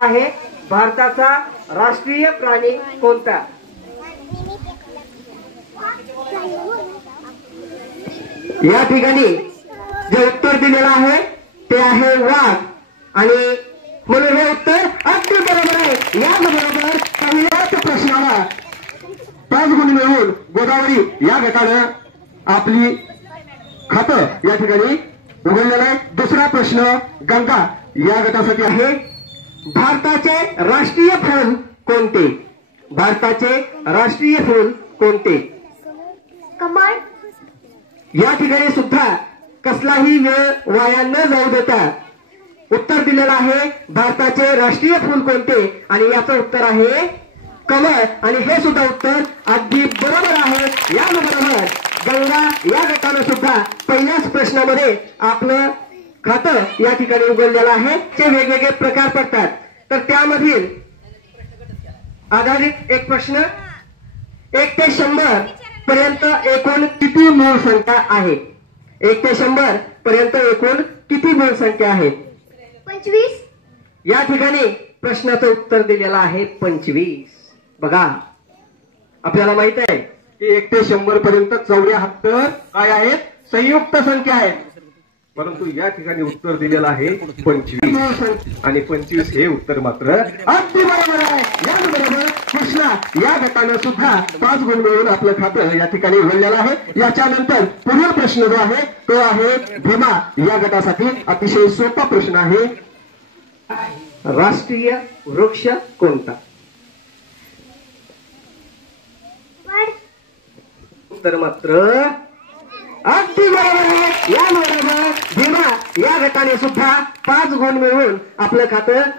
आहे भारताचा राष्ट्रीय प्राणी कोणता? या ठिकाणी जे उत्तर दिलेलं आहे ते आहे वाघ आणि म्हणून हे उत्तर अगदी बरोबर आहे। याबरोबर पहिल्याच प्रश्नाला 5 गुण मिळवून गोदावरी या गटानं आपली खातं या ठिकाणी उघडलेलं आहे। दुसरा प्रश्न गंगा या गटासाठी आहे भारताचे राष्ट्रीय फूल कोणते? भारताचे राष्ट्रीय फूल कोणते? कमळ। या ठिकाणी सुद्धा कसलाही वेळ वाया न जाऊ देता उत्तर दिलेलं आहे भारताचे राष्ट्रीय फूल कोणते आणि याचं उत्तर आहे कमळ आणि हे सुद्धा उत्तर अगदी बरोबर आहे। याबरोबर गंगा या गटानं सुद्धा पहिल्याच प्रश्नामध्ये आपलं खातं या ठिकाणी उघडलेलं आहे। ते वेगवेगळे प्रकार पडतात तर त्यामधील आधारित एक प्रश्न 1 ते 100 पर्यंत एकूण किती मूळ संख्या आहे? 1 ते 100 पर्यंत एकूण किती मूळ संख्या आहेत? 25। या ठिकाणी प्रश्नाचं उत्तर दिलेलं आहे 25। बघा आपल्याला माहित आहे की 1 ते 100 पर्यंत 74 काय आहेत? संयुक्त संख्या आहेत, परंतु या ठिकाणी उत्तर दिलेलं आहे 25 आणि 25 हे उत्तर मात्र अगदी बरोबर आहे। याबरोबर कृष्णा या गटानं सुद्धा 5 गुण मिळवून आपलं खातं या ठिकाणी उघडलेलं आहे। याच्यानंतर पुढील प्रश्न जो आहे तो आहे भीमा या गटासाठी अतिशय सोपा प्रश्न आहे राष्ट्रीय वृक्ष कोणता? उत्तर मात्र अगदी बरोबर आहे। याबरोबर भीमा या गटाने सुद्धा 5 गुण मिळवून आपलं खातं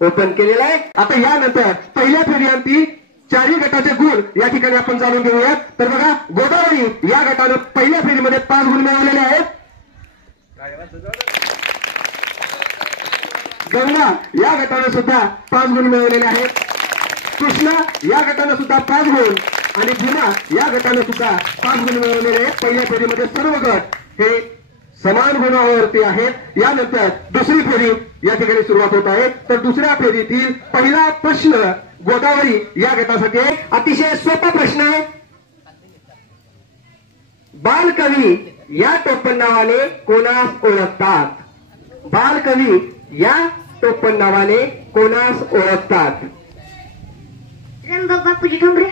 ओपन केलेलं आहे। आता यानंतर पहिल्या फेरीअंती 4 गटाचे गुण या ठिकाणी आपण जाणून घेऊयात। तर बघा गोदावरी या गटाने पहिल्या फेरीमध्ये 5 गुण मिळवलेले आहेत। गंगा या गटाने सुद्धा 5 गुण मिळवलेले आहेत। कृष्णा या गटाने सुद्धा 5 गुण आणि भीमा या गटाने सुद्धा 5 गुण मिळवलेले आहेत। पहिल्या फेरीमध्ये सर्व गट हे समान गुणावरती आहेत। यानंतर दुसरी फेरी या ठिकाणी सुरुवात होत आहे। तर दुसऱ्या फेरीतील पहिला प्रश्न गोदावरी या गटासाठी अतिशय सोपा प्रश्न आहे। बालकवी या टोपण नावाने कोणास ओळखतात? बालकवी या टोपण नावाने कोणास ओळखतात? त्र्यंबक बापूजी ठोंबरे।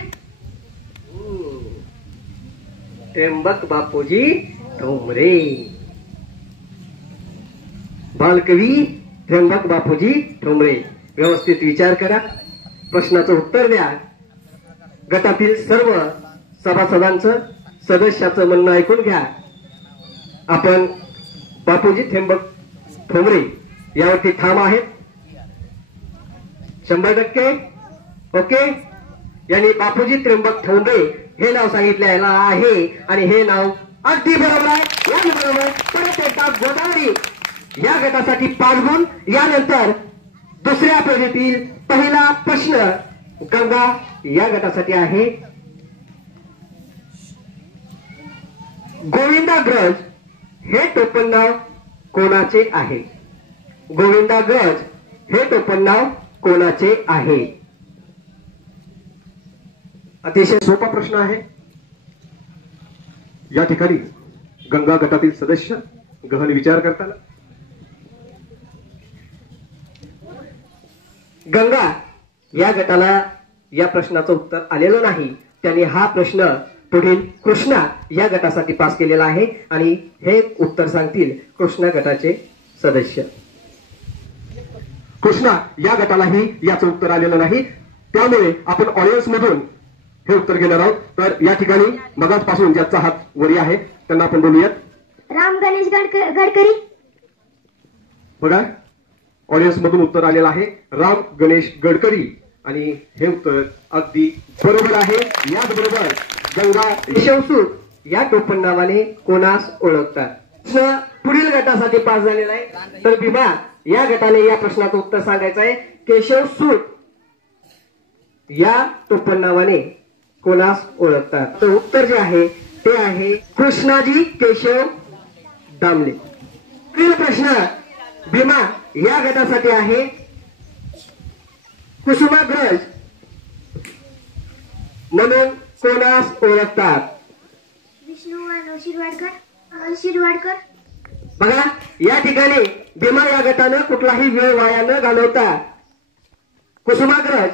त्र्यंबक बापूजी ठोंबरे। बालकवी त्र्यंबक बापूजी ठोंबरे। व्यवस्थित विचार करा, प्रश्नाचं उत्तर द्या। गटातील सर्व सभासदांचं सदस्याचं म्हणणं ऐकून घ्या। आपण बापूजी त्र्यंबक ठोंबरे यावरती ठाम आहेत 100%? ओके। यांनी बापूजी त्र्यंबक ठोंबरे हे नाव सांगितलेलं आहे आणि हे नाव अगदी बरोबर आहे। याबरोबर परत एकदा गोदावरी या गटासाठी 5 गुण। यानंतर दुसऱ्या फेरीतील पहिला प्रश्न गंगा या गटासाठी आहे गोविंदाग्रज हे टोपण नाव कोणाचे आहे? गोविंदाग्रज हे टोपण नाव कोणाचे आहे? अतिशय सोपा प्रश्न आहे। या ठिकाणी गंगा गटातील सदस्य गहन विचार करताना गंगा या गटाला या प्रश्नाचं उत्तर आलेलं नाही। त्यांनी हा प्रश्न पुढील कृष्णा या गटासाठी पास केलेला आहे आणि हे उत्तर सांगतील कृष्णा गटाचे सदस्य। कृष्णा या गटालाही याचं उत्तर आलेलं नाही, त्यामुळे आपण ऑडियन्स मधून हे उत्तर घेणार आहोत। तर या ठिकाणी मगाचपासून ज्याचा हात वरी आहे त्यांना आपण बोलूयात। राम गणेश गडकरी। बघा ऑडियन्स मधून उत्तर आलेलं आहे राम गणेश गडकरी आणि हे उत्तर अगदी बरोबर आहे। याचबरोबर गंगा केशवसूत या टोपण नावाने कोणास ओळखतात? पुढील गटासाठी पास झालेला आहे। तर भीमा या गटाने या प्रश्नाचं उत्तर सांगायचं आहे केशवसूत या टोपण नावाने कोणास ओळखतात? तर उत्तर जे आहे ते आहे कृष्णाजी केशव दामले। पुढील प्रश्न भीमा या गटासाठी आहे कुसुमाग्रज म्हणून कोणास ओळखतात? विष्णू वानव शिरवाडकर शिरवाडकर. बघा, या ठिकाणी भीमा या गटानं कुठलाही वेळ वाया न घालवता कुसुमाग्रज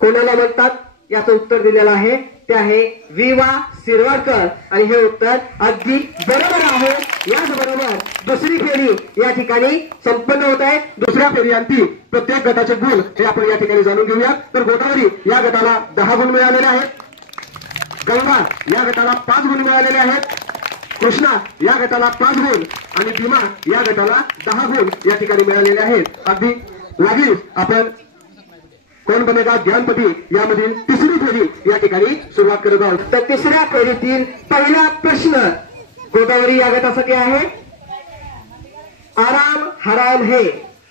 कोणाला म्हणतात याचं उत्तर दिलेलं आहे, ते आहे विवा शिरवाडकर. आणि हे उत्तर अगदी बरोबर आहे. याचबरोबर दुसरी फेरी या ठिकाणी संपन्न होत आहे. दुसऱ्या फेरीअंती प्रत्येक गटाचे गुण हे आपण या ठिकाणी जाणून घेऊया. तर गोदावरी या गटाला 10 गुण मिळालेले आहेत, गंगा या गटाला 5 गुण मिळालेले आहेत, कृष्णा या गटाला 5 गुण आणि भीमा या गटाला 10 गुण या ठिकाणी मिळालेले आहेत. अगदी लागलीच आपण कोण बनेगा ज्ञानपती यामधील तिसरी फेरी या ठिकाणी सुरुवात करत आहोत. तर तिसऱ्या फेरीतील पहिला प्रश्न गोदावरी या गटासाठी आहे. आराम हराम है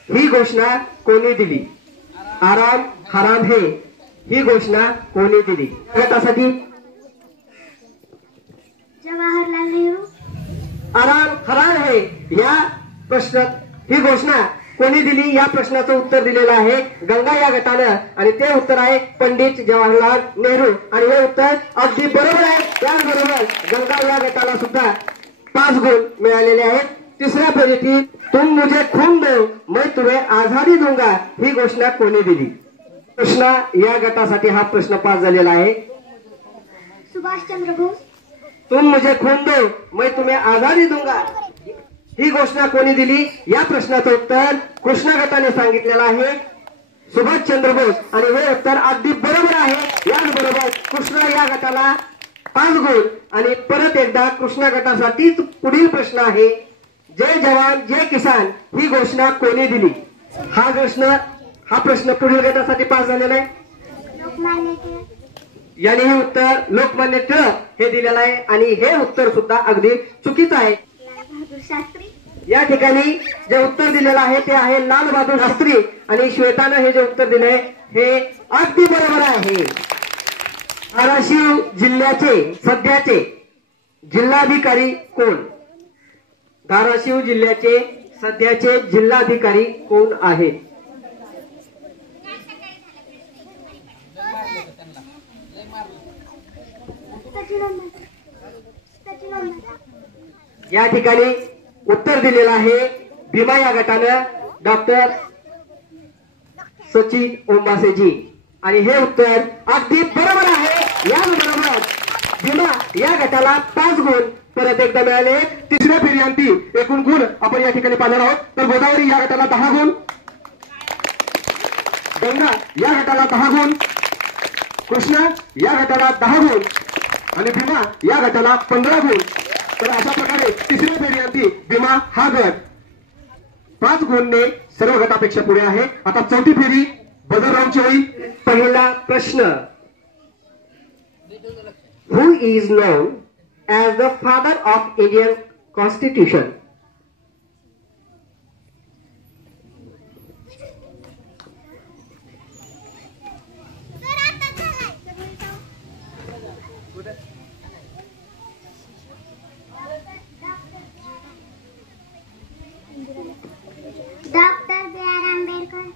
ही घोषणा कोणी दिली? आराम हराम है ही घोषणा कोणी दिली? गटासाठी जवाहरलाल नेहरू. आराम हराम है या प्रश्नात ही घोषणा कोणी दिली या प्रश्नाचं उत्तर दिलेलं आहे गंगा या गटानं. आणि ते उत्तर आहे पंडित जवाहरलाल नेहरू. आणि हे उत्तर अगदी बरोबर आहे. त्याचबरोबर गंगा या गटाला सुद्धा 5 गुण मिळालेले आहेत. तिसऱ्या फेरीतील तुम मुझे खून दो मैं तुम्हें आझादी दूंगा ही घोषणा कोणी दिली? कृष्णा या गटासाठी हा प्रश्न पास झालेला आहे. सुभाषचंद्र बोस. तुम मुझे खून दो मैं तुम्हें आझादी दूंगा ही घोषणा कोणी दिली या प्रश्नाचं उत्तर कृष्णा गटाने सांगितलेलं आहे, सुभाषचंद्र बोस. आणि हे उत्तर अगदी बरोबर आहे. याचबरोबर कृष्णा या गटाला 5 गुण. आणि परत एकदा कृष्णा गटासाठीच पुढील प्रश्न आहे, जय जवान जय किसान ही घोषणा कोणी दिली? हा प्रश्न पुढील गटासाठी पास झालेला आहे. लोकमान्य टिळक. याने हे उत्तर लोकमान्य टिळक हे दिलेलं आहे. आणि हे उत्तर सुद्धा अगदी चुकीचं आहे. बहादूर शास्त्री. या ठिकाणी जे उत्तर दिलेलं आहे ते आहे लाल बहादूर शास्त्री. आणि श्वेतानं हे जे उत्तर दिले हे अगदी बरोबर आहे. धाराशिव जिल्ह्याचे सध्याचे जिल्हाधिकारी कोण? धाराशिव जिल्ह्याचे सध्याचे जिल्हाधिकारी कोण आहेत? या ठिकाणी उत्तर दिलेलं आहे भीमा या गटानं डॉक्टर सचिन ओंबासेजी. आणि हे उत्तर अगदी बरोबर आहे. याचबरोबर भीमा या गटाला 5 गुण परत एकदा मिळाले. तिसऱ्या फेरीअंती एकूण गुण आपण या ठिकाणी पाहणार आहोत. तर गोदावरी या गटाला 10 गुण, गंगा या गटाला 10 गुण, कृष्णा या गटाला 10 गुण आणि भीमा या गटाला 15 गुण. तर अशा प्रकारे तिसऱ्या फेरीअंती भीमा हा गट 5 गुणने सर्व गटापेक्षा पुढे आहे. आता चौथी फेरी बदल राऊंडची होईल. पहिला प्रश्न, who is known as the father of Indian constitution? Doctor B R Ambedkar.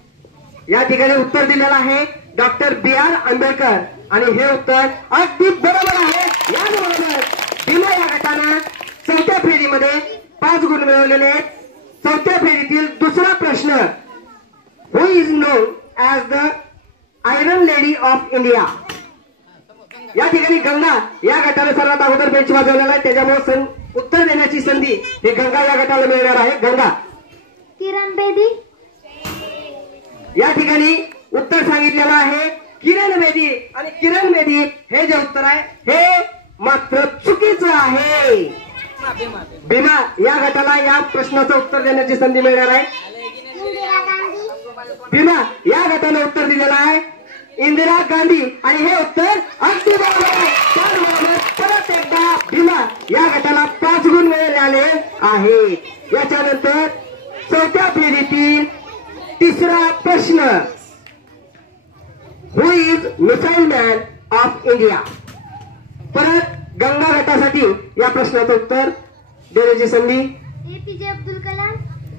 या ठिकाणी उत्तर दिलेलं आहे डॉक्टर बी आर आंबेडकर. आणि हे उत्तर अगदी बरोबर आहे. याचबरोबर भीमा या गटानं चौथ्या फेरीमध्ये 5 गुण मिळवलेले आहेत. चौथ्या फेरीतील दुसरा प्रश्न, who is known as the iron lady of India? या ठिकाणी गंगा या गटाने सर्वात अगोदर बेंच वाजवलेला आहे. त्याच्यामुळे उत्तर देण्याची संधी ही गंगा या गटाला मिळणार आहे. गंगा. किरण बेदी. या ठिकाणी उत्तर सांगितलेलं आहे किरण बेदी. आणि किरण बेदी हे जे उत्तर आहे हे मात्र चुकीचं आहे. भीमा या गटाला या प्रश्नाचं उत्तर देण्याची संधी मिळणार आहे. इंदिरा गांधी. भीमा या गटाने उत्तर दिलेलं आहे इंदिरा गांधी. आणि हे उत्तर अगदी बरोबर आहे. त्याचबरोबर परत एकदा भीमा या गटाला 5 गुण मिळाले आहेत. याच्यानंतर चौथ्या फेरीतील तिसरा प्रश्न, who is missile man of India? परत गंगा गटासाठी या प्रश्नाचं उत्तर देण्याची संधी. एपीजे अब्दुल कलाम.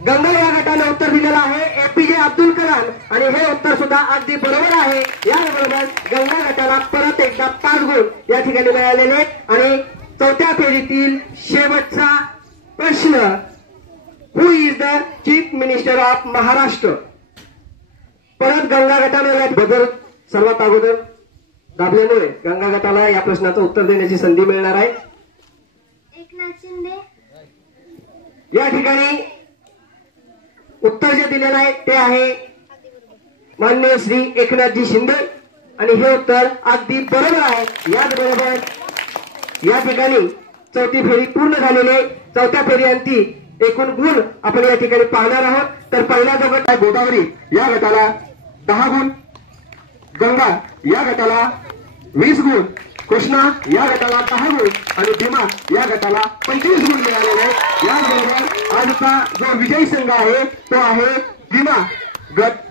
गंगा या गटाने उत्तर दिलेलं आहे एपीजे अब्दुल कलाम. आणि हे उत्तर सुद्धा अगदी बरोबर आहे. याबरोबर गंगा गटाला परत एकदा 5 गुण या ठिकाणी मिळालेले आहेत. आणि चौथ्या फेरीतील शेवटचा प्रश्न, who is the chief minister of Maharashtra. परत गंगा गटाने बदल सर्वात अगोदर दाबल्यामुळे गंगा गटाला या प्रश्नाचं उत्तर देण्याची संधी मिळणार आहे. एकनाथ शिंदे. या ठिकाणी उत्तर जे दिलेलं आहे ते आहे माननीय श्री एकनाथजी शिंदे आणि हे उत्तर अगदी बरोबर आहे. याचबरोबर या ठिकाणी चौथी फेरी पूर्ण झालेली आहे. चौथ्या फेरी अंती एकूण गुण आपण या ठिकाणी पाहणार आहोत. तर पहिला जो गट आहे गोदावरी, या गटाला 10 गुण, गंगा या गटाला 20 गुण, कृष्णा या गटाला 10 गुण आणि भीमा या गटाला 25 गुण मिळालेले आहेत. याचबरोबर आजचा जो विजयी संघ आहे तो आहे भीमा गट